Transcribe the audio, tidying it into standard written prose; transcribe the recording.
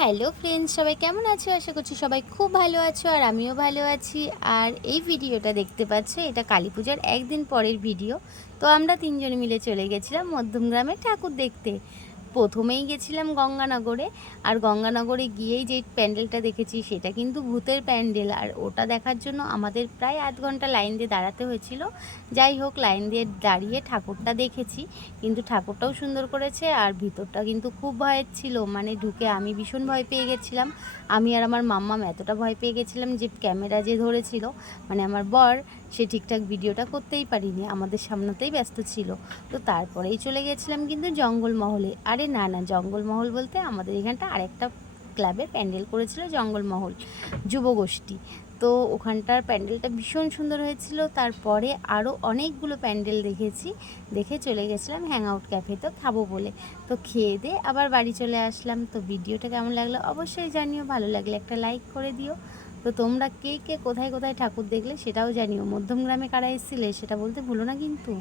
Hello friends, সবাই কেমন আছো? আশা করছি সবাই খুব ভালো আছো আর আমিও ভালো আছি। আর এই ভিডিওটা দেখতে পাচ্ছ, এটা কালী পূজার একদিন পরের ভিডিও। তো আমরা তিনজনে মিলে চলে গেছিলাম মধ্যমগ্রামে ঠাকুর দেখতে। প্রথমেই গেছিলাম গঙ্গানগরে। আর গঙ্গানগরে গিয়েই যে প্যান্ডেলটা দেখেছি সেটা কিন্তু ভূতের প্যান্ডেল, আর ওটা দেখার জন্য আমাদের প্রায় আধ ঘন্টা লাইন দিয়ে দাঁড়াতে হয়েছিল। যাই হোক, লাইন দিয়ে দাঁড়িয়ে ঠাকুরটা দেখেছি, কিন্তু ঠাকুরটাও সুন্দর করেছে। আর ভিতরটা কিন্তু খুব ভয়ের ছিল, মানে ঢুকে আমি ভীষণ ভয় পেয়ে গেছিলাম। আমি আর আমার মাম্মাম এতটা ভয় পেয়ে গেছিলাম যে ক্যামেরা যে ধরেছিল, মানে আমার বর, সে ঠিকঠাক ভিডিওটা করতেই পারিনি, আমাদের সামনেতেই ব্যস্ত ছিল। তো তারপরেই চলে গেছিলাম কিন্তু জঙ্গলমহলে। আরে না না, জঙ্গলমহল বলতে আমাদের এখানটা আরেকটা ক্লাবে প্যান্ডেল করেছিল, জঙ্গলমহল যুবগোষ্ঠী। তো ওখানটার প্যান্ডেলটা ভীষণ সুন্দর হয়েছিল। তারপরে আরও অনেকগুলো প্যান্ডেল দেখেছি, দেখে চলে গেছিলাম হ্যাং আউট ক্যাফেতে খাবো বলে। তো খেয়ে দিয়ে আবার বাড়ি চলে আসলাম। তো ভিডিওটা কেমন লাগলো অবশ্যই জানিও, ভালো লাগলে একটা লাইক করে দিও। তো তোমরা কে কে কোথায় কোথায় ঠাকুর দেখলে সেটাও জানিও, মধ্যমগ্রামে কারা এসেছিলে সেটা বলতে ভুলো না কিন্তু।